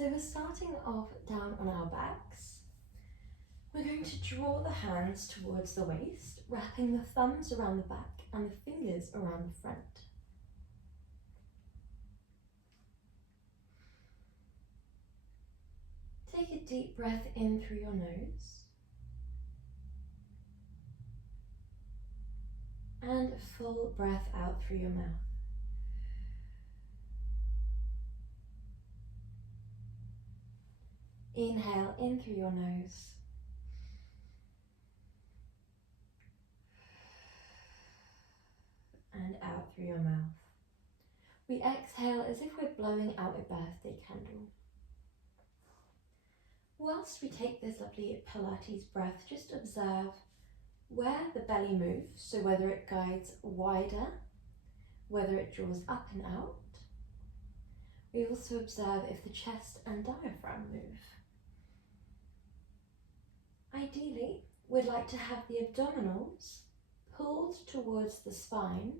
So we're starting off down on our backs. We're going to draw the hands towards the waist, wrapping the thumbs around the back and the fingers around the front. Take a deep breath in through your nose and a full breath out through your mouth. Inhale in through your nose and out through your mouth. We exhale as if we're blowing out a birthday candle. Whilst we take this lovely Pilates breath, just observe where the belly moves, so whether it guides wider, whether it draws up and out. We also observe if the chest and diaphragm move. Ideally, we'd like to have the abdominals pulled towards the spine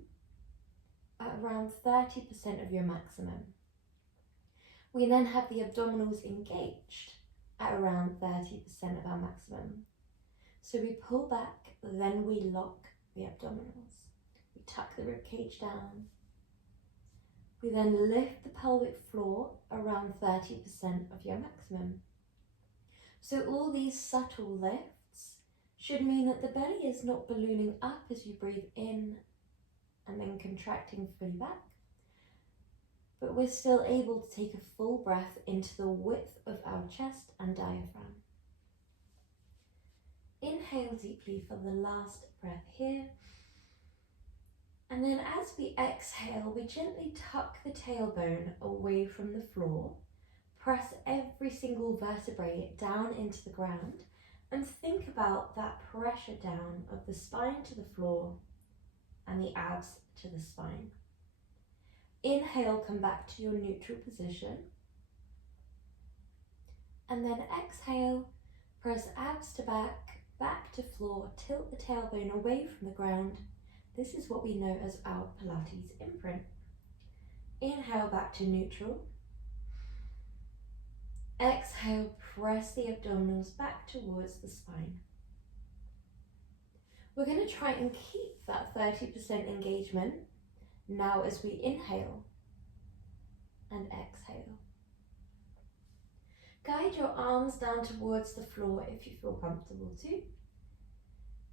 at around 30% of your maximum. We then have the abdominals engaged at around 30% of our maximum. So we pull back, then we lock the abdominals. We tuck the ribcage down. We then lift the pelvic floor around 30% of your maximum. So all these subtle lifts should mean that the belly is not ballooning up as you breathe in and then contracting fully back, but we're still able to take a full breath into the width of our chest and diaphragm. Inhale deeply for the last breath here. And then as we exhale, we gently tuck the tailbone away from the floor, press every single vertebrae down into the ground, and think about that pressure down of the spine to the floor and the abs to the spine. Inhale, come back to your neutral position. And then exhale, press abs to back, back to floor, tilt the tailbone away from the ground. This is what we know as our Pilates imprint. Inhale, back to neutral. Exhale, press the abdominals back towards the spine. We're going to try and keep that 30% engagement now as we inhale and exhale. Guide your arms down towards the floor if you feel comfortable to.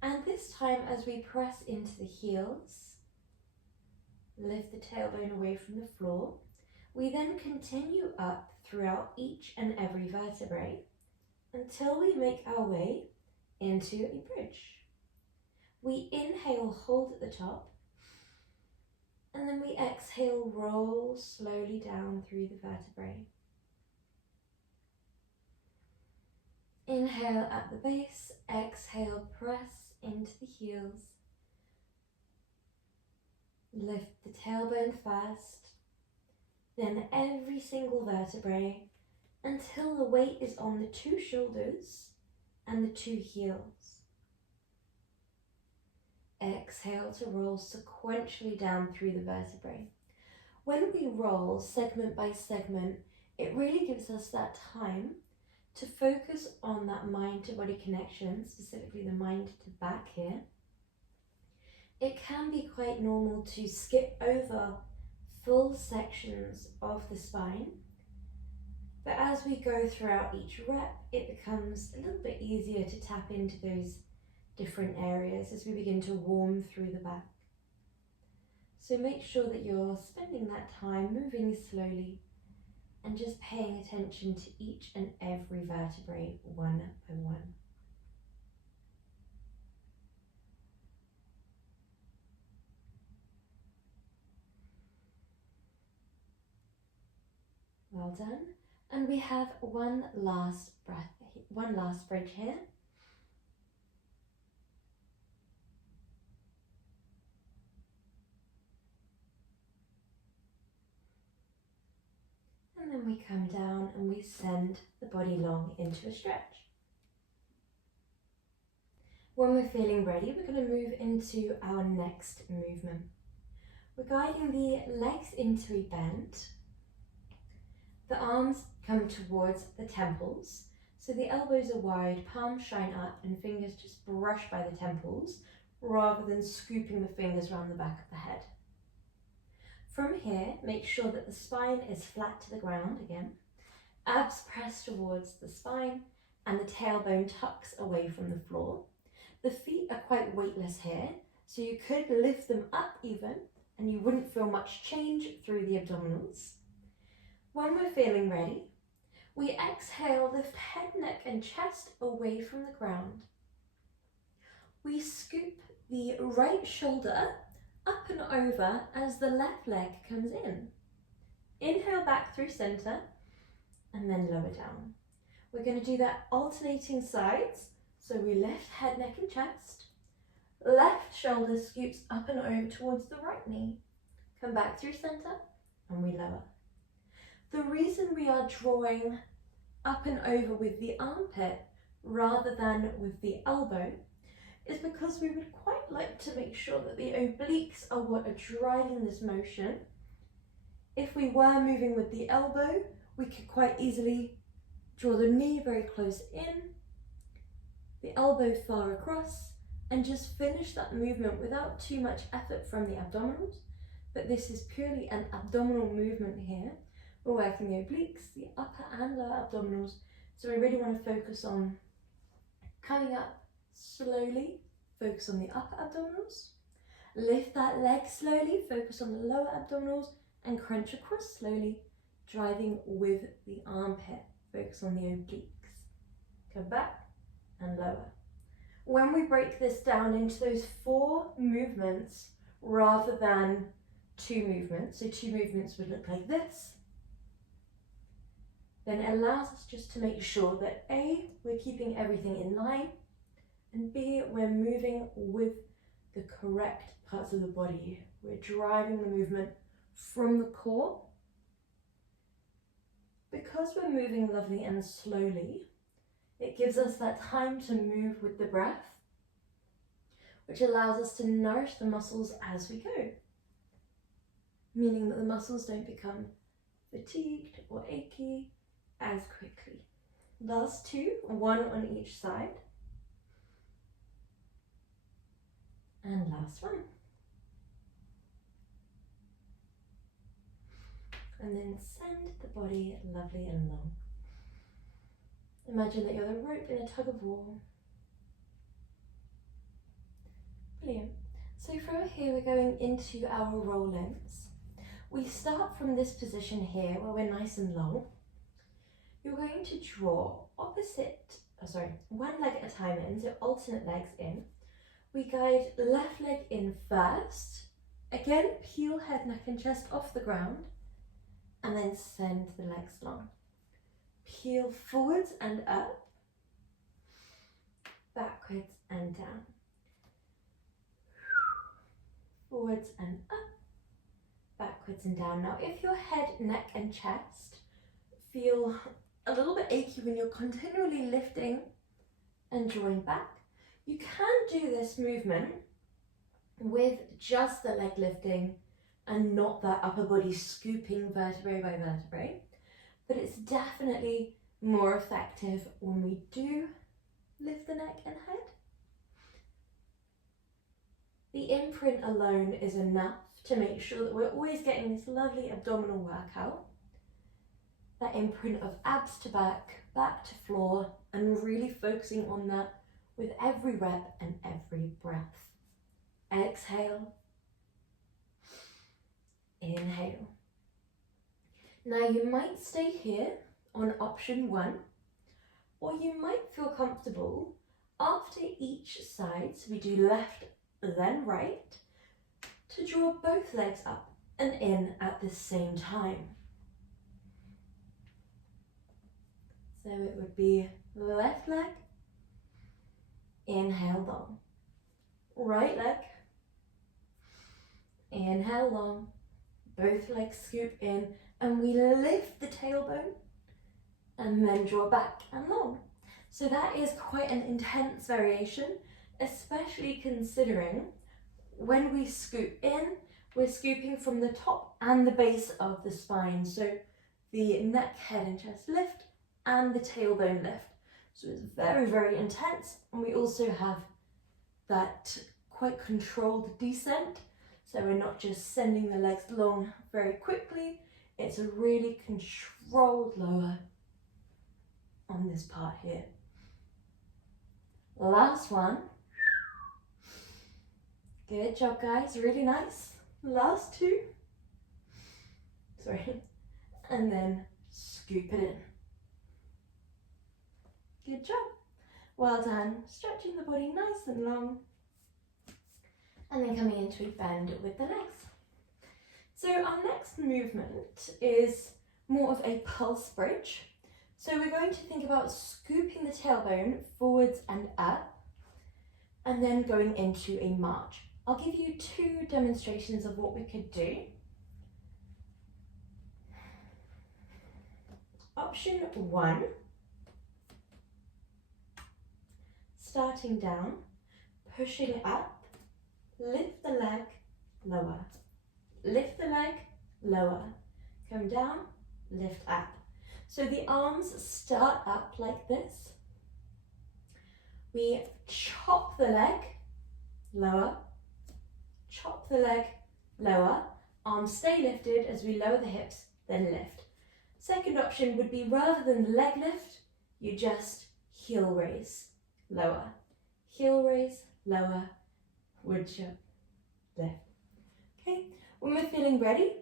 And this time, as we press into the heels, lift the tailbone away from the floor. We then continue up throughout each and every vertebrae until we make our way into a bridge. We inhale, hold at the top, and then we exhale, roll slowly down through the vertebrae. Inhale at the base, exhale, press into the heels. Lift the tailbone first, then every single vertebrae until the weight is on the two shoulders and the two heels. Exhale to roll sequentially down through the vertebrae. When we roll segment by segment, it really gives us that time to focus on that mind to body connection, specifically the mind to back here. It can be quite normal to skip over full sections of the spine, but as we go throughout each rep, it becomes a little bit easier to tap into those different areas as we begin to warm through the back. So make sure that you're spending that time moving slowly and just paying attention to each and every vertebrae one by one. Well done. And we have one last breath, one last bridge here. And then we come down and we send the body long into a stretch. When we're feeling ready, we're going to move into our next movement. We're guiding the legs into a bend. The arms come towards the temples. So the elbows are wide, palms shine up, and fingers just brush by the temples, rather than scooping the fingers around the back of the head. From here, make sure that the spine is flat to the ground again, abs press towards the spine, and the tailbone tucks away from the floor. The feet are quite weightless here, so you could lift them up even, and you wouldn't feel much change through the abdominals. When we're feeling ready, we exhale, lift head, neck, and chest away from the ground. We scoop the right shoulder up and over as the left leg comes in. Inhale back through center, and then lower down. We're going to do that alternating sides. So we lift head, neck, and chest. Left shoulder scoops up and over towards the right knee. Come back through center, and we lower. The reason we are drawing up and over with the armpit rather than with the elbow is because we would quite like to make sure that the obliques are what are driving this motion. If we were moving with the elbow, we could quite easily draw the knee very close in, the elbow far across, and just finish that movement without too much effort from the abdominals. But this is purely an abdominal movement here. We're working the obliques, the upper and lower abdominals, so we really want to focus on coming up slowly, focus on the upper abdominals, lift that leg slowly, focus on the lower abdominals, and crunch across slowly, driving with the armpit, focus on the obliques. Come back and lower. When we break this down into those 4 movements rather than 2 movements, so 2 movements would look like this, then it allows us just to make sure that A, we're keeping everything in line, and B, we're moving with the correct parts of the body. We're driving the movement from the core. Because we're moving lovely and slowly, it gives us that time to move with the breath, which allows us to nourish the muscles as we go, meaning that the muscles don't become fatigued or achy as quickly. Last 2, 1 on each side. And last one. And then send the body lovely and long. Imagine that you're the rope in a tug of war. Brilliant. So from here we're going into our roll-ins. We start from this position here where we're nice and long. You're going to draw one leg at a time in, so alternate legs in. We guide left leg in first. Again, peel head, neck, and chest off the ground, and then send the legs long. Peel forwards and up, backwards and down. Forwards and up, backwards and down. Now, if your head, neck, and chest feel a little bit achy when you're continually lifting and drawing back, you can do this movement with just the leg lifting and not that upper body scooping vertebrae by vertebrae, but it's definitely more effective when we do lift the neck and head. The imprint alone is enough to make sure that we're always getting this lovely abdominal workout. That imprint of abs to back, back to floor, and really focusing on that with every rep and every breath. Exhale. Inhale. Now you might stay here on option 1, or you might feel comfortable after each side, so we do left then right, to draw both legs up and in at the same time. So it would be left leg, inhale long, right leg, inhale long, both legs scoop in, and we lift the tailbone and then draw back and long. So that is quite an intense variation, especially considering when we scoop in, we're scooping from the top and the base of the spine. So the neck, head and chest lift and the tailbone lift. So it's very, very intense, and we also have that quite controlled descent. So we're not just sending the legs long very quickly, it's a really controlled lower on this part here. Last one. Good job, guys, really nice. Last two. Sorry. And then scoop it in. Good job. Well done. Stretching the body nice and long. And then coming into a bend with the legs. So our next movement is more of a pulse bridge. So we're going to think about scooping the tailbone forwards and up, and then going into a march. I'll give you two demonstrations of what we could do. Option one, starting down, pushing up, lift the leg, lower. Lift the leg, lower. Come down, lift up. So the arms start up like this. We chop the leg, lower. Chop the leg, lower. Arms stay lifted as we lower the hips, then lift. Second option would be, rather than leg lift, you just heel raise, lower. Heel raise, lower, wood chop, lift. Okay, when we're feeling ready,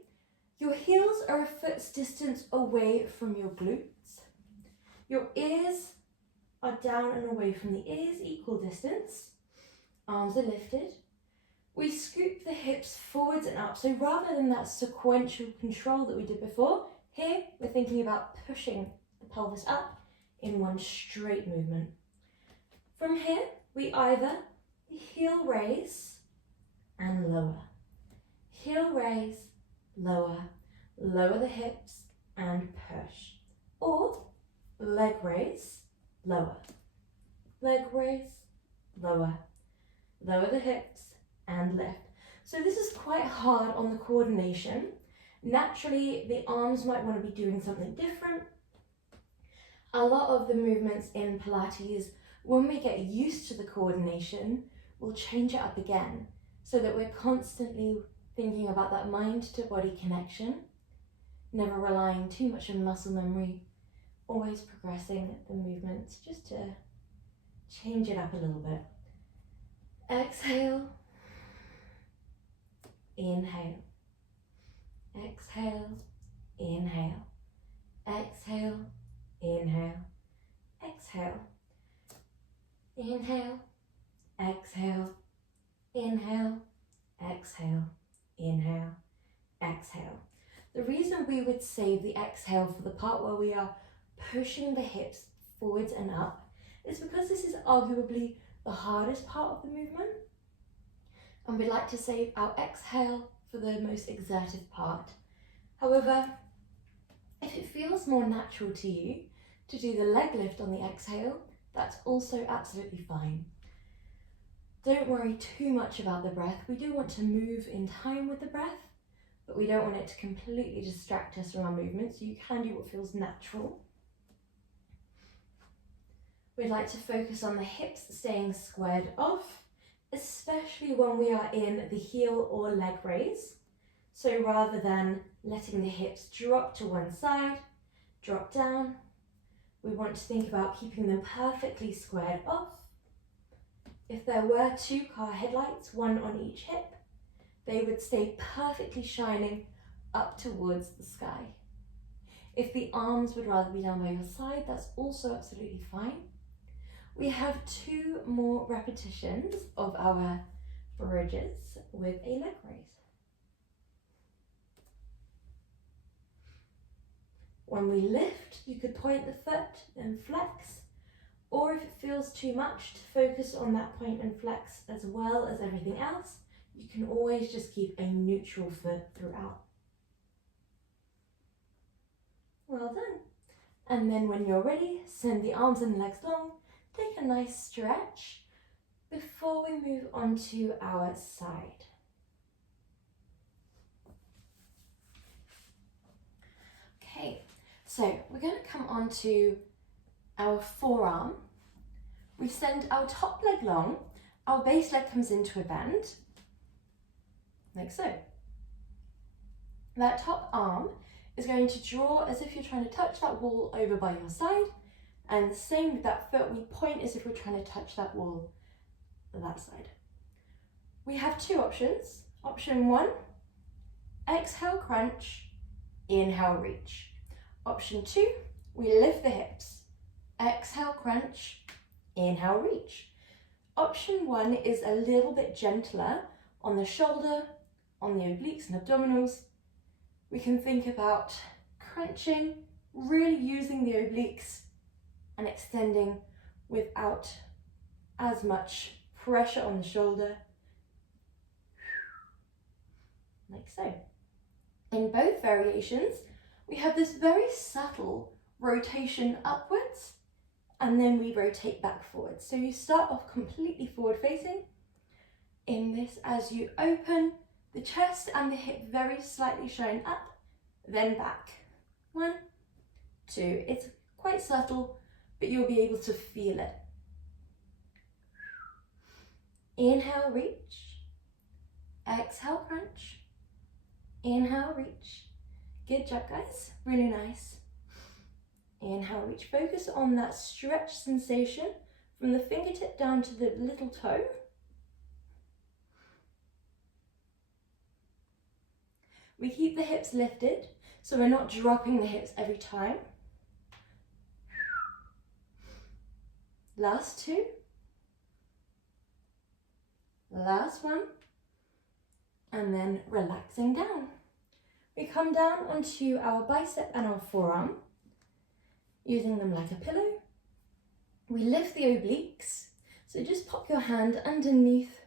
your heels are a foot's distance away from your glutes. Your ears are down and away from the ears, equal distance. Arms are lifted. We scoop the hips forwards and up. So rather than that sequential control that we did before, here we're thinking about pushing the pelvis up in one straight movement. From here, we either heel raise and lower. Heel raise, lower. Lower the hips and push. Or leg raise, lower. Leg raise, lower. Lower the hips and lift. So this is quite hard on the coordination. Naturally, the arms might want to be doing something different. A lot of the movements in Pilates, when we get used to the coordination, we'll change it up again so that we're constantly thinking about that mind to body connection, never relying too much on muscle memory, always progressing the movements just to change it up a little bit. Exhale, inhale, exhale, inhale, exhale, inhale, exhale, inhale, exhale, inhale, exhale, inhale, exhale. The reason we would save the exhale for the part where we are pushing the hips forwards and up is because this is arguably the hardest part of the movement, and we'd like to save our exhale for the most exertive part. However, if it feels more natural to you to do the leg lift on the exhale, that's also absolutely fine. Don't worry too much about the breath. We do want to move in time with the breath, but we don't want it to completely distract us from our movement, so you can do what feels natural. We'd like to focus on the hips staying squared off, especially when we are in the heel or leg raise. So rather than letting the hips drop to one side, drop down, we want to think about keeping them perfectly squared off. If there were two car headlights, one on each hip, they would stay perfectly shining up towards the sky. If the arms would rather be down by your side, that's also absolutely fine. We have two more repetitions of our bridges with a leg raise. When we lift, you could point the foot and flex, or if it feels too much to focus on that point and flex as well as everything else, you can always just keep a neutral foot throughout. Well done. And then when you're ready, send the arms and legs long, take a nice stretch before we move on to our side. Okay, So we're going to come on to our forearm. We send our top leg long, our base leg comes into a bend, like so. That top arm is going to draw as if you're trying to touch that wall over by your side, and the same with that foot, we point as if we're trying to touch that wall that side. We have two options. Option 1, exhale, crunch, inhale, reach. Option 2, we lift the hips, exhale, crunch, inhale, reach. Option 1 is a little bit gentler on the shoulder, on the obliques and abdominals. We can think about crunching, really using the obliques and extending without as much pressure on the shoulder, like so. In both variations, we have this very subtle rotation upwards, and then we rotate back forwards. So you start off completely forward facing. In this, as you open, the chest and the hip very slightly showing up, then back. 1, 2, it's quite subtle, but you'll be able to feel it. Inhale, reach. Exhale, crunch. Inhale, reach. Good job, guys. Really nice. Inhale, reach. Focus on that stretch sensation from the fingertip down to the little toe. We keep the hips lifted, so we're not dropping the hips every time. Last 2. Last 1. And then relaxing down. We come down onto our bicep and our forearm, using them like a pillow. We lift the obliques, so just pop your hand underneath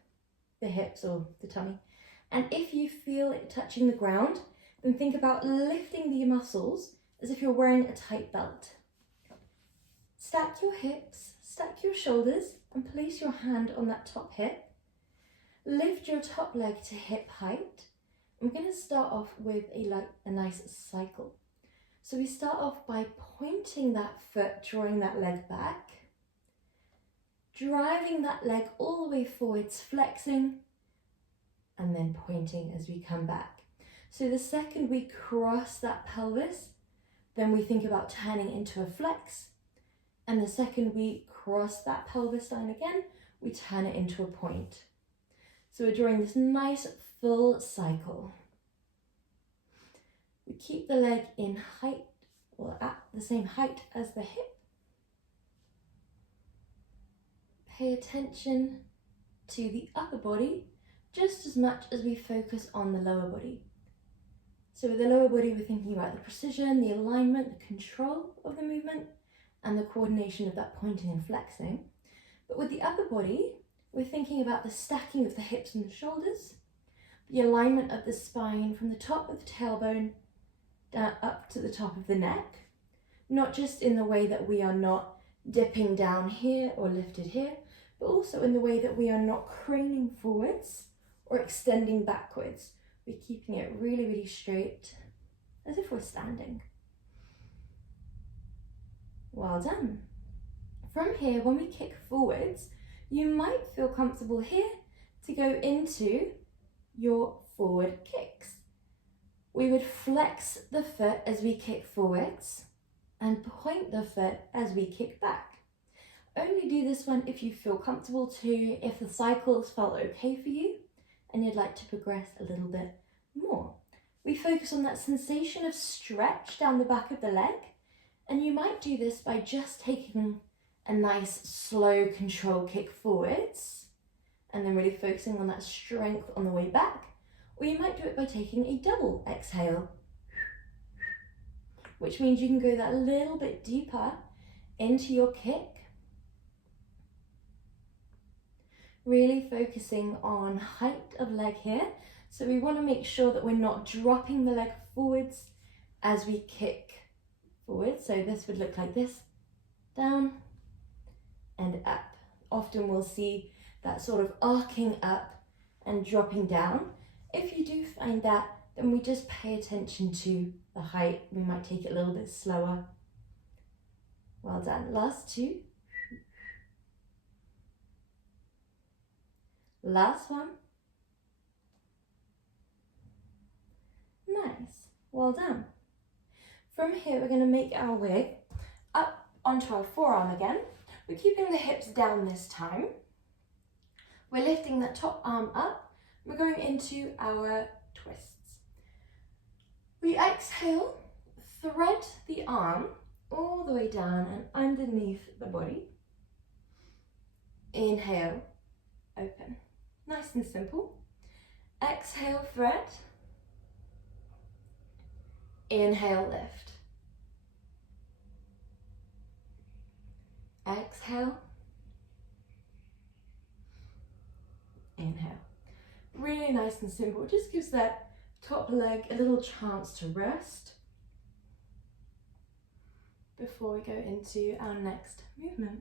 the hips or the tummy, and if you feel it touching the ground, then think about lifting the muscles as if you're wearing a tight belt. Stack your hips, stack your shoulders, and place your hand on that top hip. Lift your top leg to hip height. I'm going to start off with a nice cycle. So we start off by pointing that foot, drawing that leg back, driving that leg all the way forwards, flexing, and then pointing as we come back. So the second we cross that pelvis, then we think about turning into a flex, and the second we cross that pelvis line again, we turn it into a point. So we're drawing this nice full cycle. We keep the leg in height, or at the same height as the hip. Pay attention to the upper body just as much as we focus on the lower body. So with the lower body, we're thinking about the precision, the alignment, the control of the movement, and the coordination of that pointing and flexing. But with the upper body, we're thinking about the stacking of the hips and the shoulders, the alignment of the spine from the top of the tailbone down up to the top of the neck, not just in the way that we are not dipping down here or lifted here, but also in the way that we are not craning forwards or extending backwards. We're keeping it really, really straight, as if we're standing. Well done. From here, when we kick forwards, you might feel comfortable here to go into your forward kicks. We would flex the foot as we kick forwards and point the foot as we kick back. Only do this one if you feel comfortable to, if the cycles felt okay for you and you'd like to progress a little bit more. We focus on that sensation of stretch down the back of the leg, and you might do this by just taking a nice slow control kick forwards and then really focusing on that strength on the way back, or you might do it by taking a double exhale, which means you can go that little bit deeper into your kick, really focusing on height of leg here. So we want to make sure that we're not dropping the leg forwards as we kick forward. So this would look like this, down and up. Often we'll see that sort of arcing up and dropping down. If you do find that, then we just pay attention to the height, we might take it a little bit slower. Well done. Last two. Last one. Nice. Well done. From here, we're going to make our way up onto our forearm again. We're keeping the hips down this time. We're lifting that top arm up. We're going into our twists. We exhale, thread the arm all the way down and underneath the body. Inhale, open. Nice and simple. Exhale, thread. Inhale, lift. Exhale. Inhale. Really nice and simple. It just gives that top leg a little chance to rest before we go into our next movement.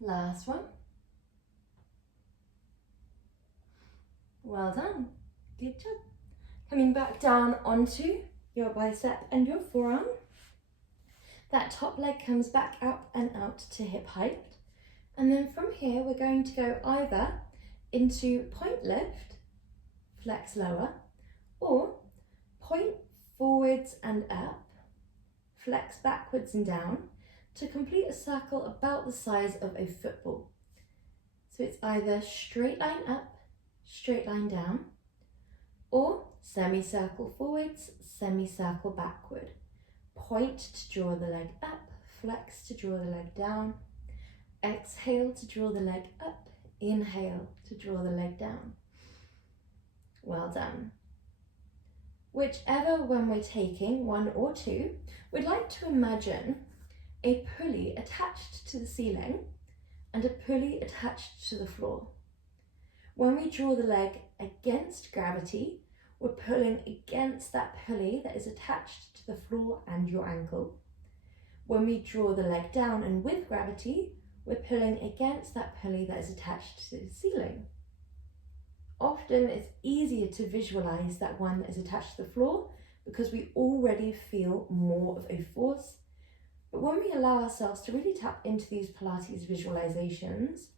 Last one. Well done. Good job. Coming back down onto your bicep and your forearm. That top leg comes back up and out to hip height. And then from here, we're going to go either into point lift, flex lower, or point forwards and up, flex backwards and down, to complete a circle about the size of a football. So it's either straight line up, straight line down, or semicircle forwards, semicircle backward. Point to draw the leg up, flex to draw the leg down, exhale to draw the leg up, inhale to draw the leg down. Well done. Whichever one we're taking, one or two, we'd like to imagine a pulley attached to the ceiling and a pulley attached to the floor. When we draw the leg against gravity, we're pulling against that pulley that is attached to the floor and your ankle. When we draw the leg down and with gravity, we're pulling against that pulley that is attached to the ceiling. Often it's easier to visualize that one that is attached to the floor because we already feel more of a force. But when we allow ourselves to really tap into these Pilates visualizations,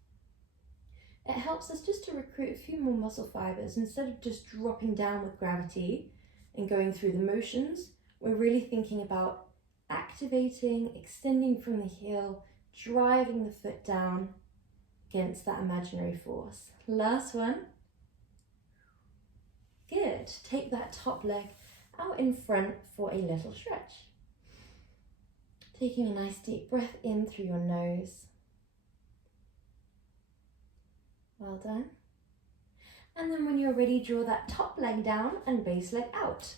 it helps us just to recruit a few more muscle fibers. Instead of just dropping down with gravity and going through the motions, we're really thinking about activating, extending from the heel, driving the foot down against that imaginary force. Last one. Good. Take that top leg out in front for a little stretch. Taking a nice deep breath in through your nose. Well done. And then when you're ready, draw that top leg down and base leg out.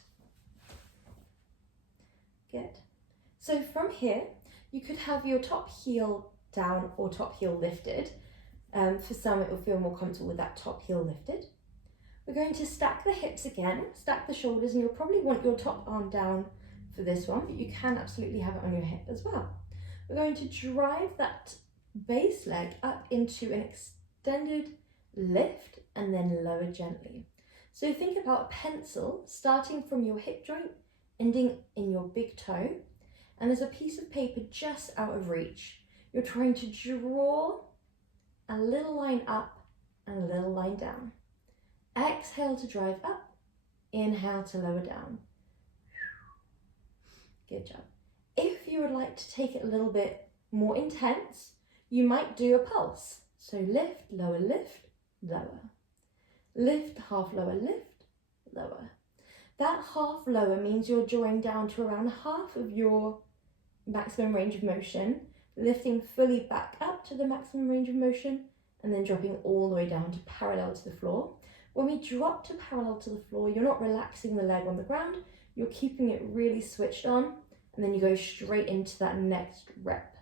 Good. So from here, you could have your top heel down or top heel lifted. For some, it will feel more comfortable with that top heel lifted. We're going to stack the hips again, stack the shoulders, and you'll probably want your top arm down for this one, but you can absolutely have it on your hip as well. We're going to drive that base leg up into an extended lift and then lower gently. So think about a pencil starting from your hip joint, ending in your big toe, and there's a piece of paper just out of reach. You're trying to draw a little line up and a little line down. Exhale to drive up, inhale to lower down. Good job. If you would like to take it a little bit more intense, you might do a pulse. So lift, lower, lower. Lift, half lower, lift, lower. That half lower means you're drawing down to around half of your maximum range of motion, lifting fully back up to the maximum range of motion, and then dropping all the way down to parallel to the floor. When we drop to parallel to the floor, you're not relaxing the leg on the ground, you're keeping it really switched on, and then you go straight into that next rep.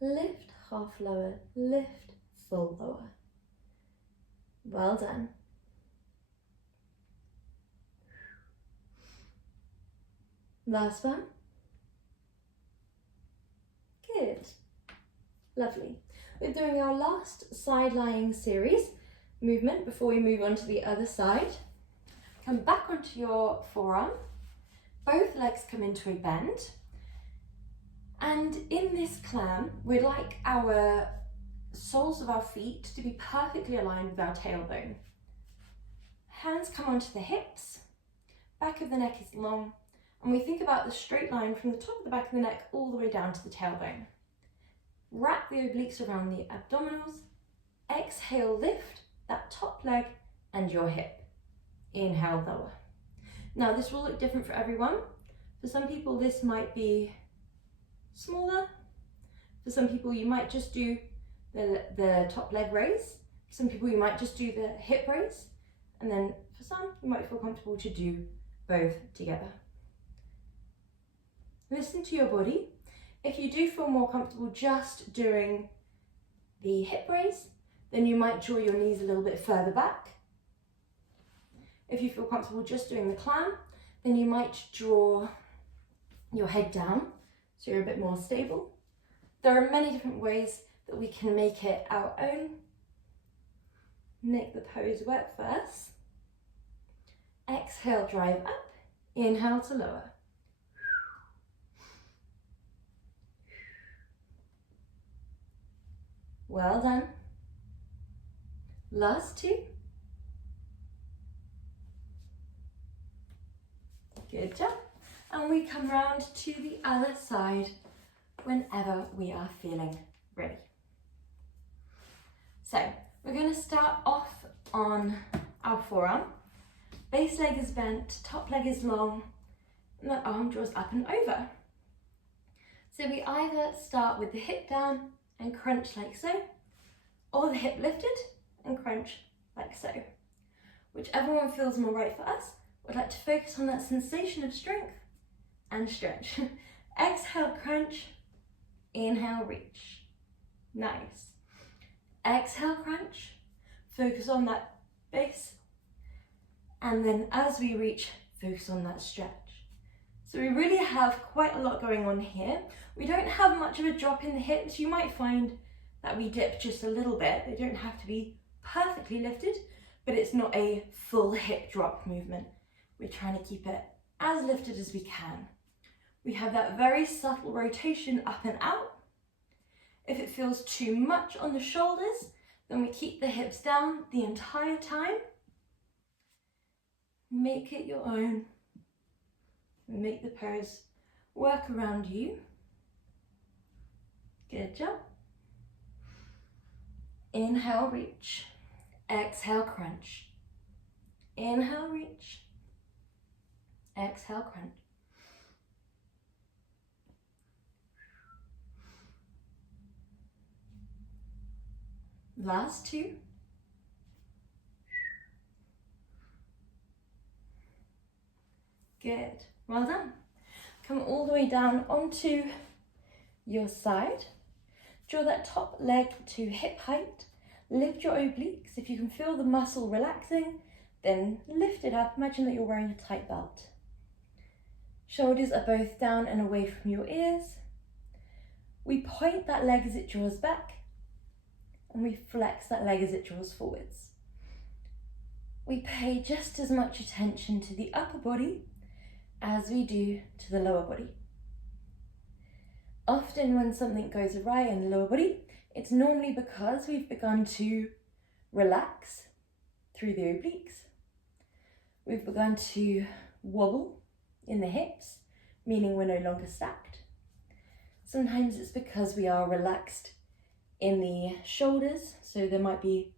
Lift, half lower, lift, full lower. Well done. Last one. Good. Lovely. We're doing our last side lying series movement before we move on to the other side. Come back onto your forearm. Both legs come into a bend. And in this clam, we'd like our soles of our feet to be perfectly aligned with our tailbone. Hands come onto the hips, back of the neck is long, and we think about the straight line from the top of the back of the neck all the way down to the tailbone. Wrap the obliques around the abdominals. Exhale, lift that top leg and your hip. Inhale, lower. Now this will look different for everyone. For some people this might be smaller. For some people you might just do the top leg raise. For some people you might just do the hip raise. And then for some you might feel comfortable to do both together. Listen to your body. If you do feel more comfortable just doing the hip raise, then you might draw your knees a little bit further back. If you feel comfortable just doing the clam, then you might draw your head down so you're a bit more stable. There are many different ways that we can make it our own. Make the pose work first. Exhale, drive up. Inhale to lower. Well done. Last two. Good job. And we come round to the other side whenever we are feeling ready. So we're going to start off on our forearm. Base leg is bent, top leg is long, and that arm draws up and over. So we either start with the hip down and crunch like so, or the hip lifted and crunch like so. Whichever one feels more right for us, we'd like to focus on that sensation of strength and stretch. Exhale, crunch. Inhale, reach. Nice. Exhale, crunch. Focus on that base. And then as we reach, focus on that stretch. So we really have quite a lot going on here. We don't have much of a drop in the hips. You might find that we dip just a little bit. They don't have to be perfectly lifted, but it's not a full hip drop movement. We're trying to keep it as lifted as we can. We have that very subtle rotation up and out. If it feels too much on the shoulders, then we keep the hips down the entire time. Make it your own. Make the pose work around you. Good job. Inhale, reach. Exhale, crunch. Inhale, reach. Exhale, crunch. Last two. Good. Well done. Come all the way down onto your side. Draw that top leg to hip height. Lift your obliques. If you can feel the muscle relaxing, then lift it up. Imagine that you're wearing a tight belt. Shoulders are both down and away from your ears. We point that leg as it draws back, and we flex that leg as it draws forwards. We pay just as much attention to the upper body as we do to the lower body. Often when something goes awry in the lower body, it's normally because we've begun to relax through the obliques. We've begun to wobble in the hips, meaning we're no longer stacked. Sometimes it's because we are relaxed in the shoulders, so there might be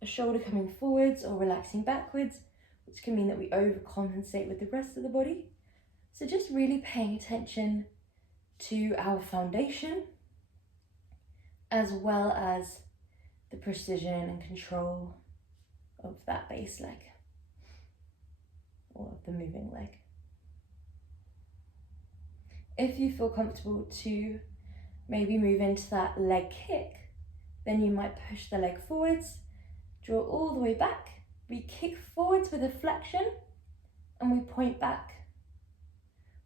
a shoulder coming forwards or relaxing backwards, which can mean that we overcompensate with the rest of the body. So just really paying attention to our foundation, as well as the precision and control of that base leg, or of the moving leg. If you feel comfortable to maybe move into that leg kick, then you might push the leg forwards, draw all the way back. We kick forwards with a flexion and we point back.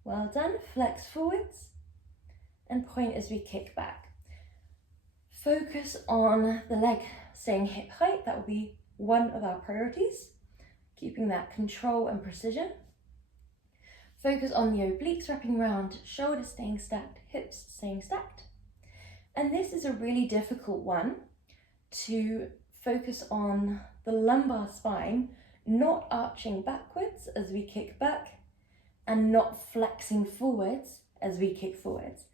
Well done, flex forwards and point as we kick back. Focus on the leg staying hip height. That will be one of our priorities, keeping that control and precision. Focus on the obliques wrapping around, shoulders staying stacked, hips staying stacked. And this is a really difficult one to focus on the lumbar spine, not arching backwards as we kick back and not flexing forwards as we kick forwards.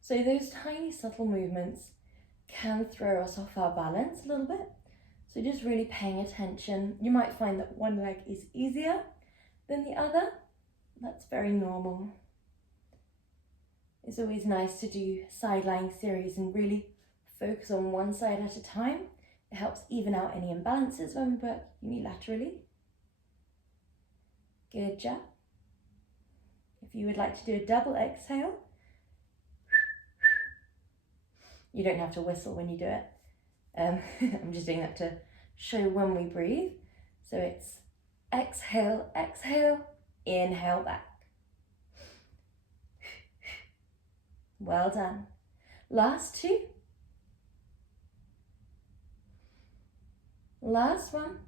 So those tiny subtle movements can throw us off our balance a little bit. So just really paying attention. You might find that one leg is easier than the other. That's very normal. It's always nice to do side lying series and really focus on one side at a time. It helps even out any imbalances when we work unilaterally. Good job. If you would like to do a double exhale, you don't have to whistle when you do it. I'm just doing that to show when we breathe. So it's exhale, exhale, inhale back. Well done. Last two. Last one.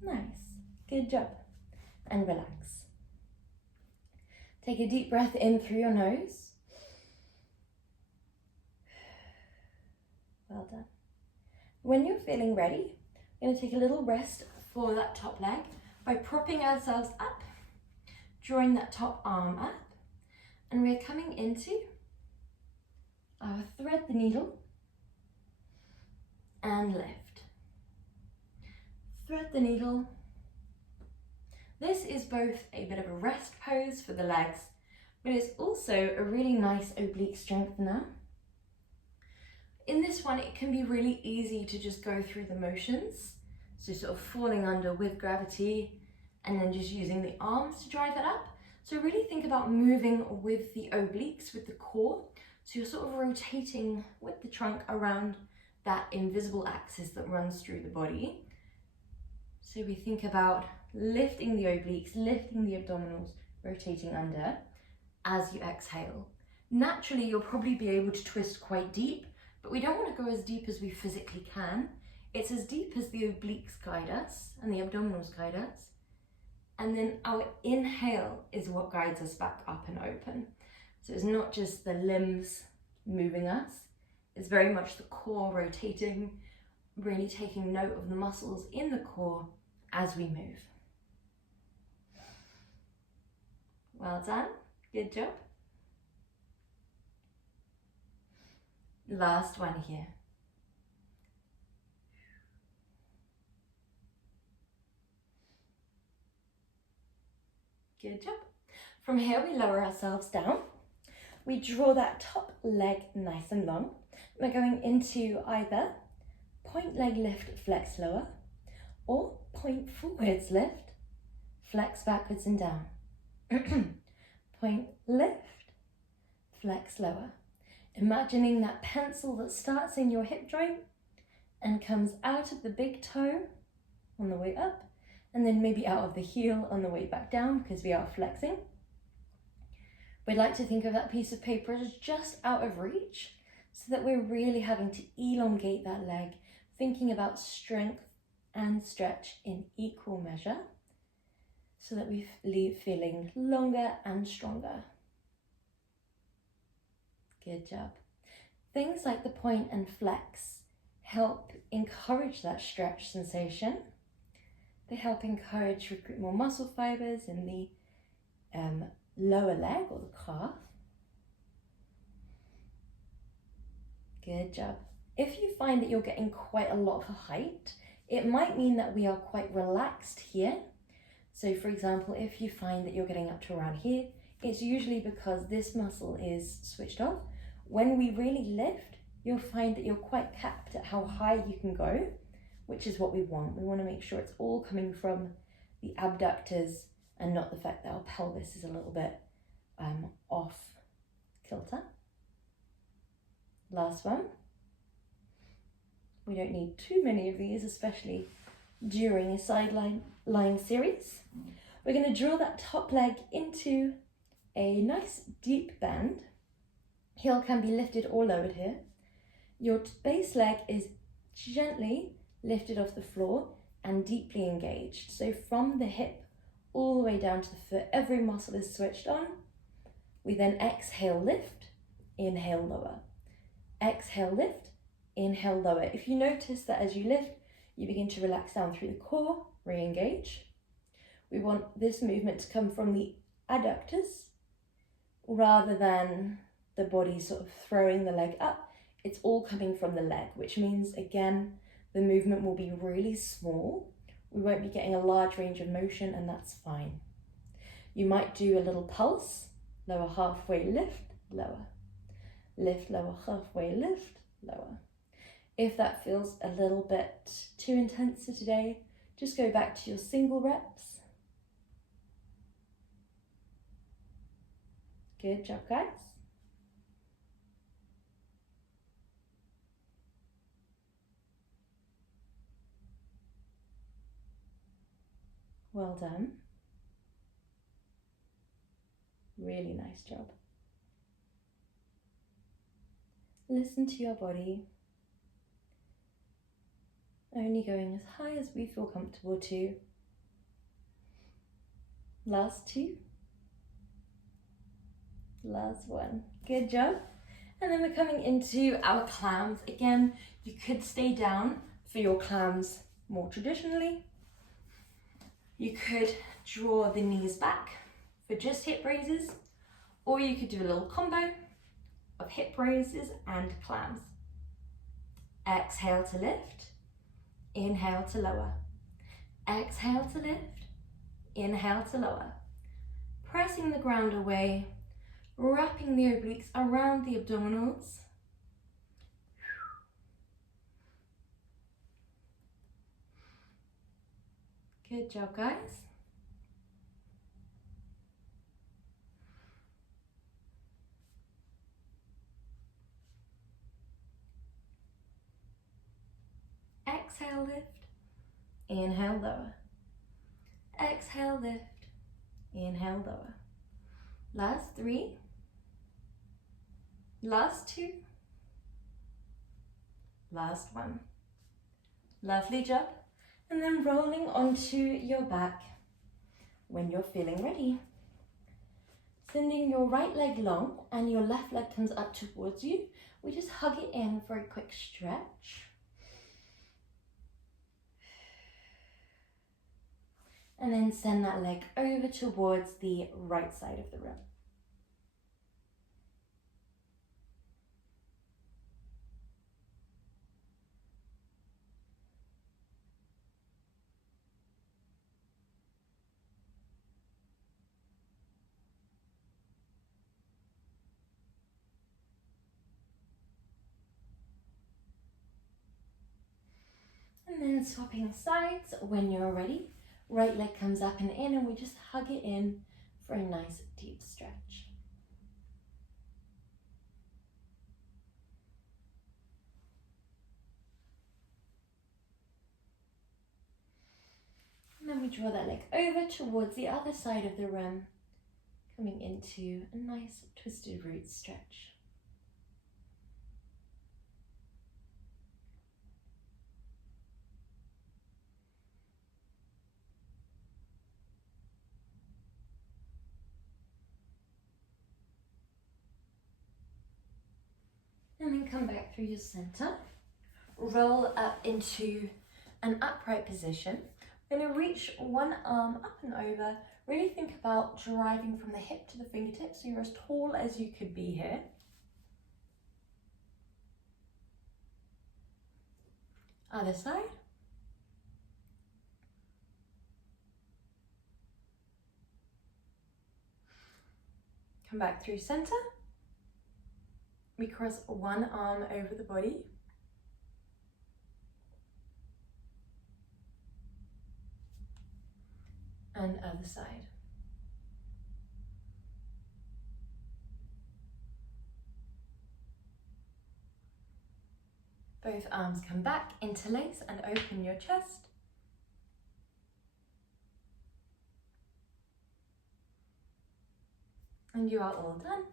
Nice. Good job. And relax. Take a deep breath in through your nose. Well done. When you're feeling ready, we're going to take a little rest for that top leg by propping ourselves up, drawing that top arm up, and we're coming into our thread the needle and lift. Thread the needle. This is both a bit of a rest pose for the legs, but it's also a really nice oblique strengthener. In this one, it can be really easy to just go through the motions. So sort of falling under with gravity and then just using the arms to drive it up. So really think about moving with the obliques, with the core. So you're sort of rotating with the trunk around that invisible axis that runs through the body. So we think about lifting the obliques, lifting the abdominals, rotating under as you exhale. Naturally, you'll probably be able to twist quite deep, but we don't want to go as deep as we physically can. It's as deep as the obliques guide us and the abdominals guide us. And then our inhale is what guides us back up and open. So it's not just the limbs moving us, it's very much the core rotating, really taking note of the muscles in the core as we move. Well done, good job. Last one here. Good job. From here we lower ourselves down. We draw that top leg nice and long. We're going into either point leg lift, flex lower, or point forwards lift, flex backwards and down. Point lift, flex lower. Imagining that pencil that starts in your hip joint and comes out of the big toe on the way up, and then maybe out of the heel on the way back down because we are flexing. We'd like to think of that piece of paper as just out of reach so that we're really having to elongate that leg, thinking about strength and stretch in equal measure so that we leave feeling longer and stronger. Good job. Things like the point and flex help encourage that stretch sensation. They help encourage recruit more muscle fibers in the lower leg or the calf. Good job. If you find that you're getting quite a lot of height, it might mean that we are quite relaxed here. So for example, if you find that you're getting up to around here, it's usually because this muscle is switched off. When we really lift, you'll find that you're quite capped at how high you can go, which is what we want. We want to make sure it's all coming from the abductors and not the fact that our pelvis is a little bit off kilter. Last one. We don't need too many of these, especially during a sideline lying series. We're going to draw that top leg into a nice deep bend. Heel can be lifted or lowered here. Your base leg is gently lifted off the floor and deeply engaged. So from the hip all the way down to the foot, every muscle is switched on. We then exhale, lift, inhale, lower. Exhale, lift, inhale, lower. If you notice that as you lift, you begin to relax down through the core, re-engage. We want this movement to come from the adductors rather than the body sort of throwing the leg up. It's all coming from the leg, which means, again, the movement will be really small. We won't be getting a large range of motion, and that's fine. You might do a little pulse, lower halfway, lift, lower. Lift, lower halfway, lift, lower. If that feels a little bit too intense for today, just go back to your single reps. Good job, guys. Well done. Really nice job. Listen to your body. Only going as high as we feel comfortable to. Last two. Last one. Good job. And then we're coming into our clams. Again, you could stay down for your clams more traditionally. You could draw the knees back for just hip raises, or you could do a little combo of hip raises and clams. Exhale to lift, inhale to lower. Exhale to lift, inhale to lower. Pressing the ground away, wrapping the obliques around the abdominals. Good job, guys. Exhale, lift, inhale, lower. Exhale, lift, inhale, lower. Last three. Last two. Last one. Lovely job. And then rolling onto your back when you're feeling ready. Sending your right leg long and your left leg comes up towards you. We just hug it in for a quick stretch. And then send that leg over towards the right side of the room. And then swapping sides when you're ready. Right leg comes up and in, and we just hug it in for a nice deep stretch. And then we draw that leg over towards the other side of the room, coming into a nice twisted root stretch. And then come back through your center. Roll up into an upright position. We're going to reach one arm up and over. Really think about driving from the hip to the fingertips so you're as tall as you could be here. Other side. Come back through center. We cross one arm over the body. And other side. Both arms come back, interlace and open your chest. And you are all done.